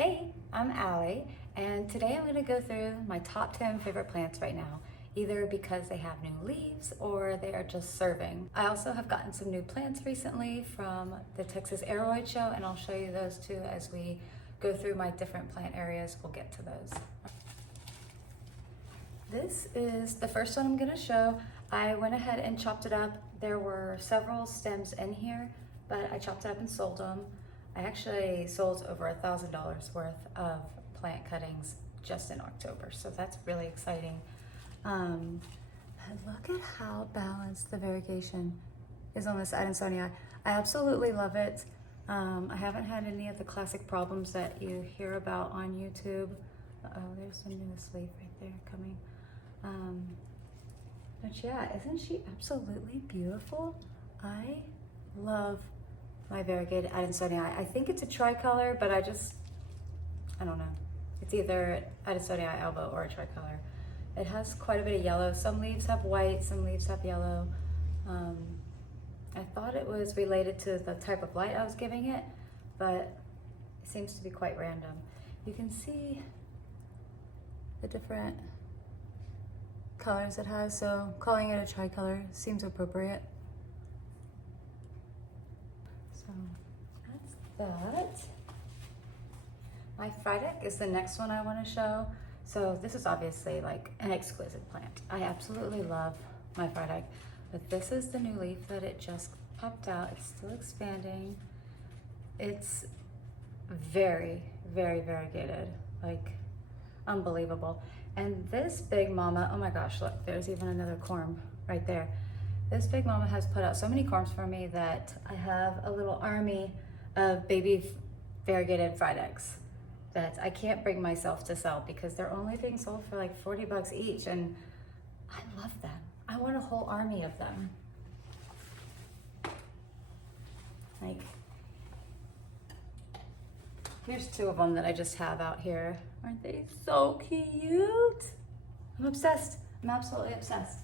Hey, I'm Allie, and today I'm going to go through my top 10 favorite plants right now, either because they have new leaves or they are just serving. I also have gotten some new plants recently from the Texas Aeroid show, and I'll show you those too as we go through my different plant areas. We'll get to those. This is the first one I'm going to show. I went ahead and chopped it up. There were several stems in here, but I chopped it up and sold them. I actually sold over $1,000 worth of plant cuttings just in October, so that's really exciting. Look at how balanced the variegation is on this Adansonii. I absolutely love it. I haven't had any of the classic problems that you hear about on YouTube. Oh, there's the newest leaf right there coming. But yeah, isn't she absolutely beautiful? I love my variegated Adansonii. I think it's a tricolor, but I don't know. It's either Adansonii alba or a tricolor. It has quite a bit of yellow. Some leaves have white, some leaves have yellow. I thought it was related to the type of light I was giving it, but it seems to be quite random. You can see the different colors it has, so calling it a tricolor seems appropriate. So that's that. My Frydek is the next one I want to show. So this is obviously like an exquisite plant. I absolutely love my Frydek, but this is the new leaf that it just popped out. It's still expanding. It's very, very variegated, like unbelievable. And this big mama, oh my gosh, look, there's even another corm right there. This big mama has put out so many corms for me that I have a little army of baby variegated Frydeks that I can't bring myself to sell because they're only being sold for like 40 bucks each, and I love them. I want a whole army of them. Like, here's two of them that I just have out here. Aren't they so cute? I'm obsessed. I'm absolutely obsessed.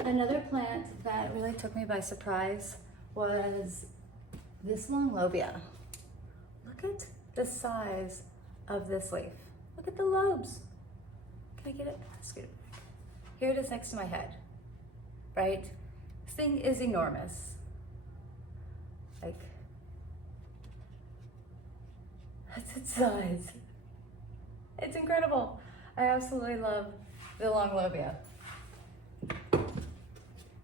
Another plant that really took me by surprise was this long lobia. Look at the size of this leaf. Look at the lobes. Can I get it? Scoot it back. Here it is next to my head, right? This thing is enormous. Like, that's its size. It's incredible. I absolutely love the long lobia.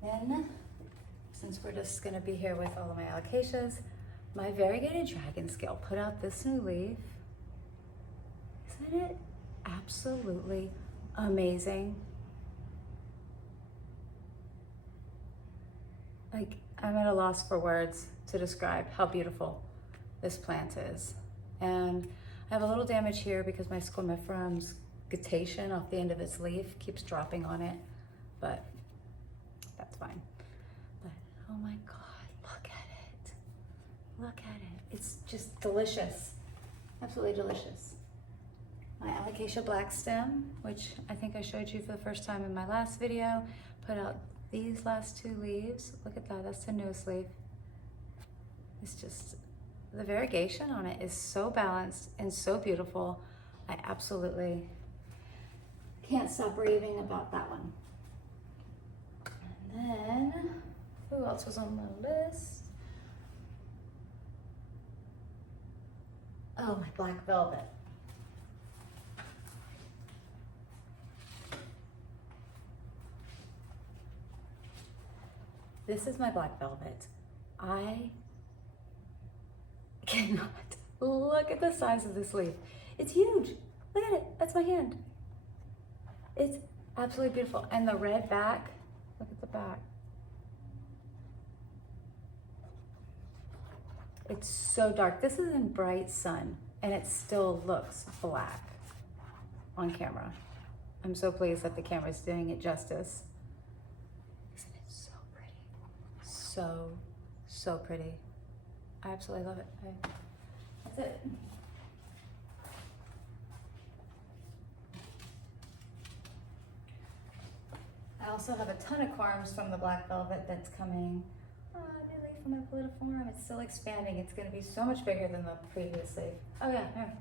Then, since we're just gonna be here with all of my alocasias, my variegated dragon scale put out this new leaf. Isn't it absolutely amazing? Like, I'm at a loss for words to describe how beautiful this plant is. And I have a little damage here because my squamiferum's guttation off the end of its leaf keeps dropping on it, but that's fine. But oh my God, look at it. Look at it. It's just delicious. Absolutely delicious. My alocasia black stem, which I think I showed you for the first time in my last video, put out these last two leaves. Look at that, that's the newest leaf. It's just, the variegation on it is so balanced and so beautiful. I absolutely can't stop raving about that one. And then, who else was on my list? Oh, my black velvet. This is my black velvet. I cannot look at the size of this leaf. It's huge. Look at it, that's my hand. It's absolutely beautiful. And the red back, look at the back. It's so dark. This is in bright sun and it still looks black on camera. I'm so pleased that the camera's doing it justice. Isn't it so pretty? So pretty. I absolutely love it. That's it. I also have a ton of corms from the black velvet that's coming. New leaf from my politiform. It's still expanding. It's going to be so much bigger than the previous leaf. Oh yeah, here.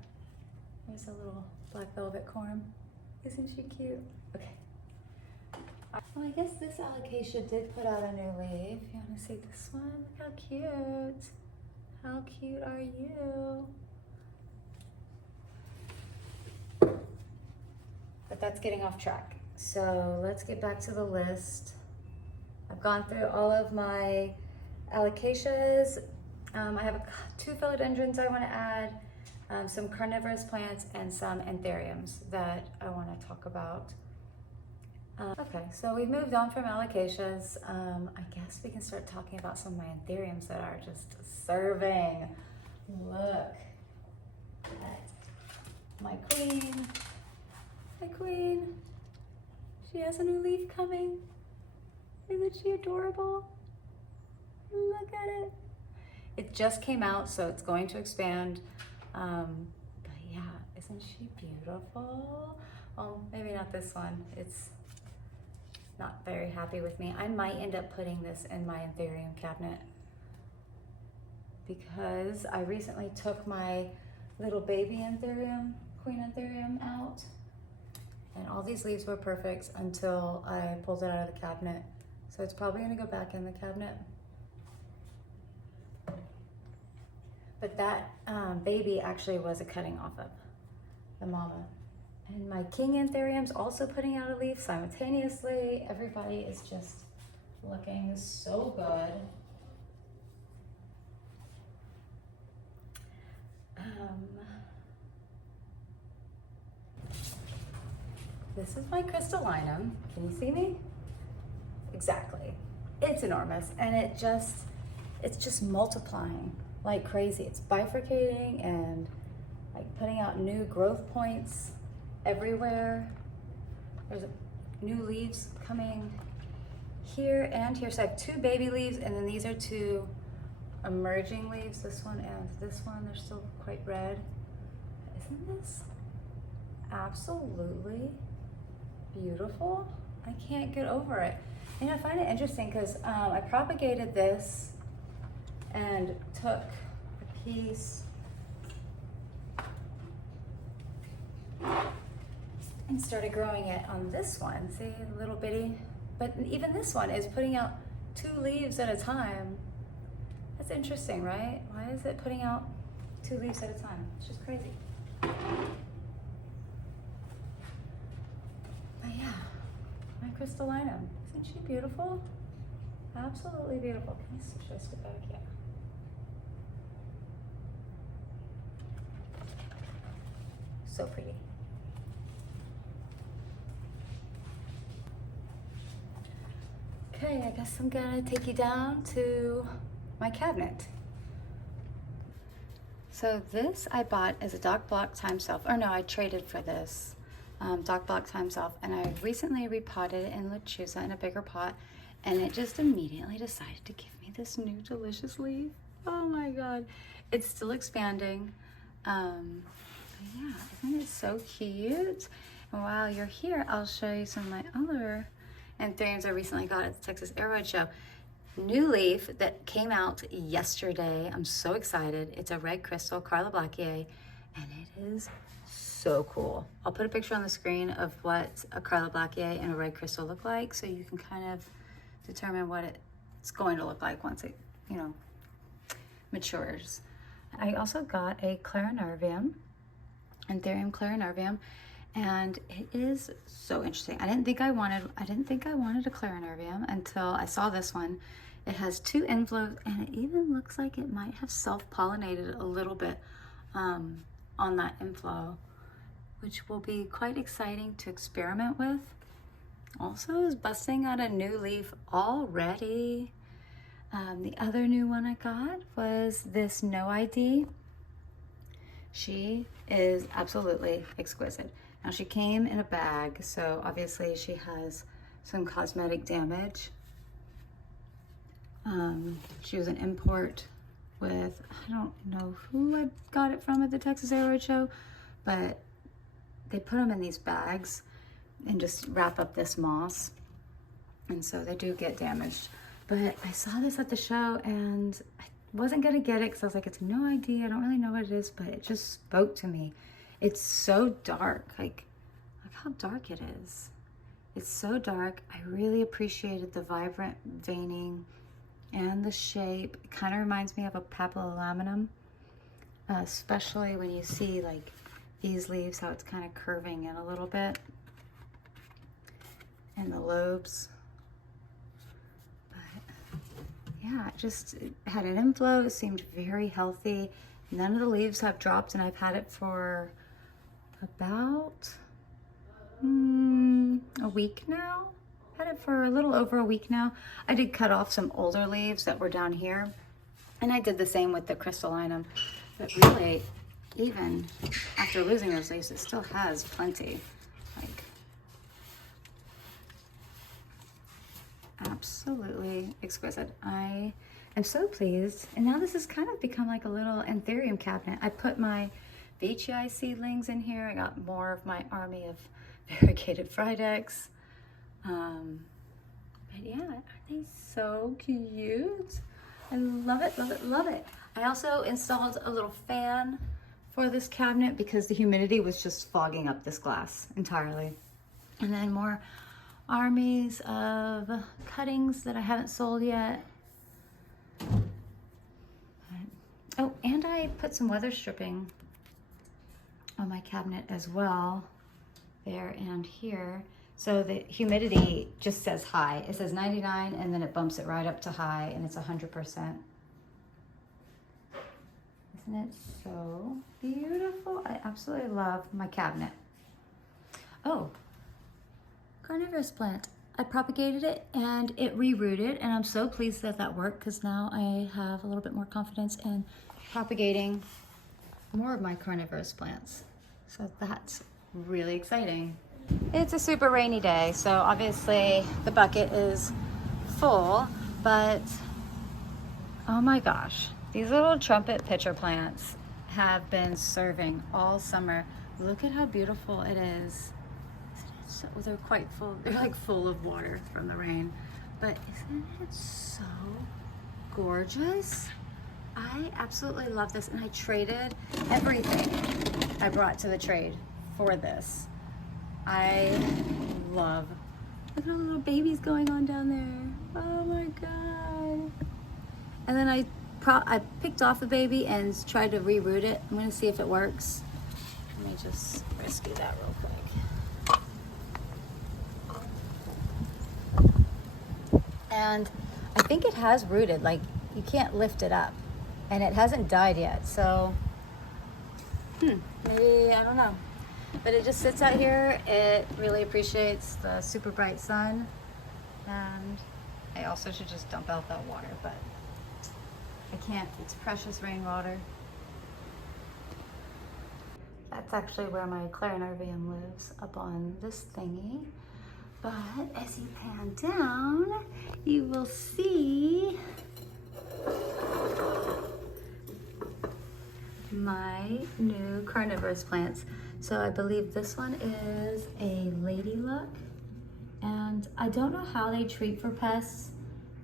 There's a little black velvet corm. Isn't she cute? Okay. Well, I guess this alocasia did put out a new leaf. You want to see this one? Look how cute. How cute are you? But that's getting off track. So let's get back to the list. I've gone through all of my alocasias. I have 2 philodendrons I want to add, some carnivorous plants, and some anthuriums that I want to talk about. Okay, so we've moved on from alocasias. I guess we can start talking about some of my anthuriums that are just serving. Look at my queen. My queen. She has a new leaf coming. Isn't she adorable? Look at it. It just came out, so it's going to expand. But yeah, isn't she beautiful? Oh, maybe not this one. It's not very happy with me. I might end up putting this in my anthurium cabinet because I recently took my little baby anthurium, queen anthurium, out. And all these leaves were perfect until I pulled it out of the cabinet. So it's probably gonna go back in the cabinet. But that baby actually was a cutting off of the mama. And my king anthurium's also putting out a leaf simultaneously. Everybody is just looking so good. This is my crystallinum. Can you see me? Exactly. It's enormous, and it's just multiplying like crazy. It's bifurcating and like putting out new growth points everywhere. There's new leaves coming here and here. So I have 2 baby leaves, and then these are 2 emerging leaves. This one and this one, they're still quite red. Isn't this absolutely beautiful? I can't get over it. And I find it interesting because I propagated this and took a piece and started growing it on this one. See, a little bitty. But even this one is putting out 2 leaves at a time. That's interesting, right? Why is it putting out 2 leaves at a time? It's just crazy. But yeah, my crystallinum. Isn't she beautiful? Absolutely beautiful. Can I just get back? Yeah. So pretty. Okay, I guess I'm gonna take you down to my cabinet. So this I bought as a Doc Block Time Self, or no, I traded for this Doc Block Time Self, and I recently repotted it in Lechuza in a bigger pot, and it just immediately decided to give me this new delicious leaf. Oh my God, it's still expanding. Yeah, isn't it so cute? And while you're here, I'll show you some of my other anthuriums I recently got at the Texas Air Road Show. New leaf that came out yesterday. I'm so excited. It's a red crystal Carla Blackier, and it is so cool. I'll put a picture on the screen of what a Carla Blackier and a red crystal look like, so you can kind of determine what it's going to look like once it, you know, matures. I also got a Clarinervium, Anthurium Clarinervium, and it is so interesting. I didn't think I wanted a Clarinervium until I saw this one. It has 2 inflows, and it even looks like it might have self-pollinated a little bit on that inflow, which will be quite exciting to experiment with. Also is busting out a new leaf already. The other new one I got was this No ID. She is absolutely exquisite. Now she came in a bag, so obviously she has some cosmetic damage. She was an import with, I don't know who I got it from at the Texas Air Road Show, but they put them in these bags and just wrap up this moss. And so they do get damaged. But I saw this at the show and I wasn't gonna get it because I was like, it's No ID. I don't really know what it is, but it just spoke to me. It's so dark. Like, look how dark it is. It's so dark. I really appreciated the vibrant veining and the shape. It kind of reminds me of a papillonaminum, especially when you see like these leaves, how it's kind of curving in a little bit, and the lobes. But yeah, it just had an inflow. It seemed very healthy. None of the leaves have dropped, and I've had it for about a week now. Had it for a little over a week now. I did cut off some older leaves that were down here, and I did the same with the crystallinum. But really, even after losing those leaves, it still has plenty. Like, absolutely exquisite. I am so pleased. And now this has kind of become like a little anthurium cabinet. I put my veitchii seedlings in here. I got more of my army of variegated frydecks. But yeah, aren't they so cute? I love it, love it, love it. I also installed a little fan for this cabinet because the humidity was just fogging up this glass entirely. And then more armies of cuttings that I haven't sold yet. Oh, and I put some weather stripping on my cabinet as well, there and here. So the humidity just says high. It says 99 and then it bumps it right up to high, and it's 100%. Isn't it so beautiful? I absolutely love my cabinet. Oh, carnivorous plant. I propagated it and it rerooted, and I'm so pleased that that worked because now I have a little bit more confidence in propagating more of my carnivorous plants. So that's really exciting. It's a super rainy day, so obviously the bucket is full, but oh my gosh, these little trumpet pitcher plants have been serving all summer. Look at how beautiful it is. So they're quite full. They're like full of water from the rain, but isn't it so gorgeous? I absolutely love this, and I traded everything I brought to the trade for this. I love, look at all the little babies going on down there. Oh my God. And then I picked off the baby and tried to reroot it. I'm gonna see if it works. Let me just rescue that real quick. And I think it has rooted, like you can't lift it up, and it hasn't died yet. So, maybe, I don't know. But it just sits out here. It really appreciates the super bright sun. And I also should just dump out that water, but I can't. It's precious rainwater. That's actually where my clarinervium lives, up on this thingy. But as you pan down, you will see my new carnivorous plants. So I believe this one is a lady luck, and I don't know how they treat for pests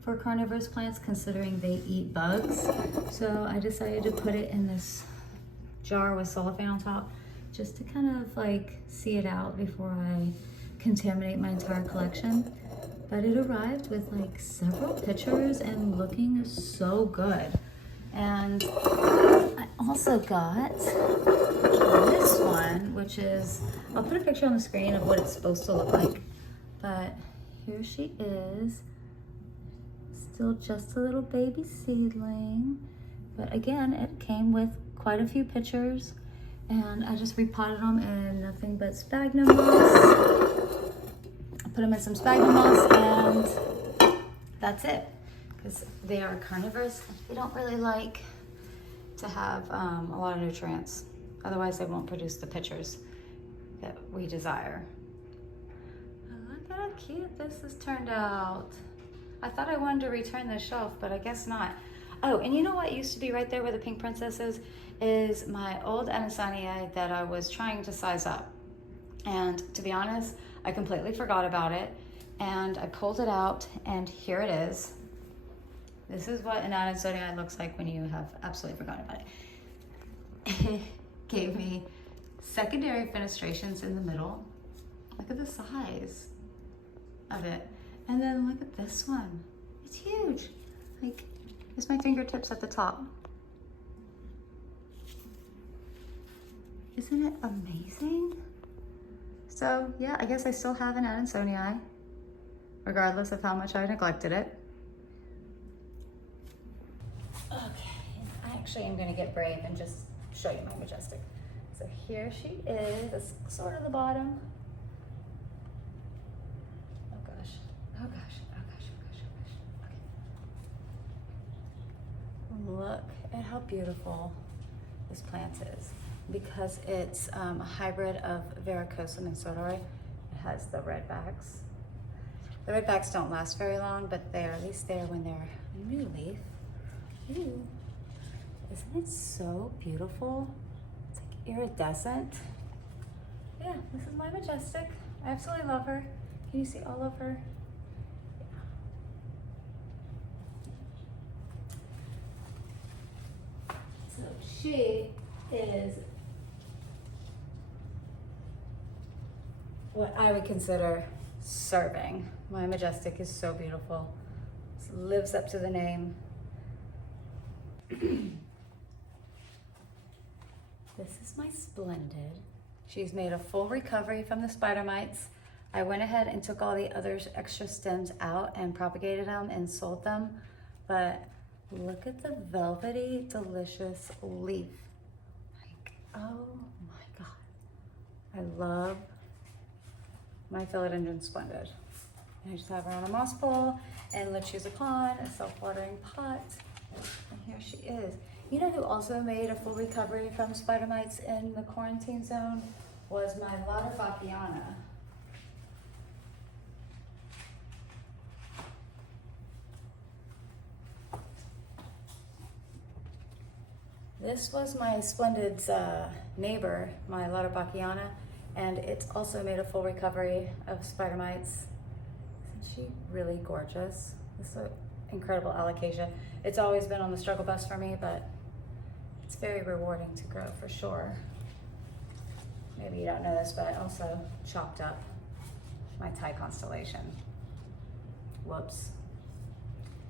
for carnivorous plants considering they eat bugs. So I decided to put it in this jar with cellophane on top just to kind of like see it out before I contaminate my entire collection. But it arrived with like several pictures and looking so good. And I also got this one, which is, I'll put a picture on the screen of what it's supposed to look like. But here she is, still just a little baby seedling. But again, it came with quite a few pictures, and I just repotted them in nothing but sphagnum moss. I put them in some sphagnum moss, and that's it. Because they are carnivorous. They don't really like to have a lot of nutrients. Otherwise, they won't produce the pitchers that we desire. Look at how cute this has turned out. I thought I wanted to return this shelf, but I guess not. Oh, and you know what used to be right there where the pink princess is my old Anisania that I was trying to size up. And to be honest, I completely forgot about it. And I pulled it out, and here it is. This is what an Anisania looks like when you have absolutely forgotten about it. It gave me secondary fenestrations in the middle. Look at the size of it. And then look at this one. It's huge. Like, it's my fingertips at the top. Isn't it amazing? So yeah, I guess I still have an Adansonii, regardless of how much I neglected it. Okay, I actually am gonna get brave and just show you my Majestic. So here she is, that's sort of the bottom. Oh gosh, oh gosh, oh gosh, oh gosh, oh gosh, okay. Look at how beautiful this plant is. Because it's a hybrid of Varicosum and Sodori, it has the red backs. The red backs don't last very long, but they're at least there when they're a new leaf. Ooh. Isn't it so beautiful? It's like iridescent. Yeah, this is my Majestic. I absolutely love her. Can you see all of her? Yeah. So she is what I would consider serving. My Majestic is so beautiful. It lives up to the name. This is my Splendid. She's made a full recovery from the spider mites. I went ahead and took all the other extra stems out and propagated them and sold them. But look at the velvety, delicious leaf. Like, oh my God. I love my Philodendron Splendid. And I just have her on a moss pole, and let's use a pond, a self-watering pot. And here she is. You know who also made a full recovery from spider mites in the quarantine zone? Was my Lauterbachia. This was my Splendid's neighbor, my Lauterbachia, and it's also made a full recovery of spider mites. Isn't she really gorgeous? This is an incredible alocasia. It's always been on the struggle bus for me, but it's very rewarding to grow for sure. Maybe you don't know this, but I also chopped up my Thai constellation. Whoops.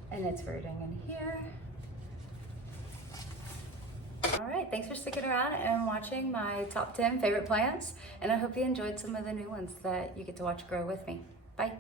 And it's rooting in here. All right, thanks for sticking around and watching my top 10 favorite plants. And I hope you enjoyed some of the new ones that you get to watch grow with me. Bye.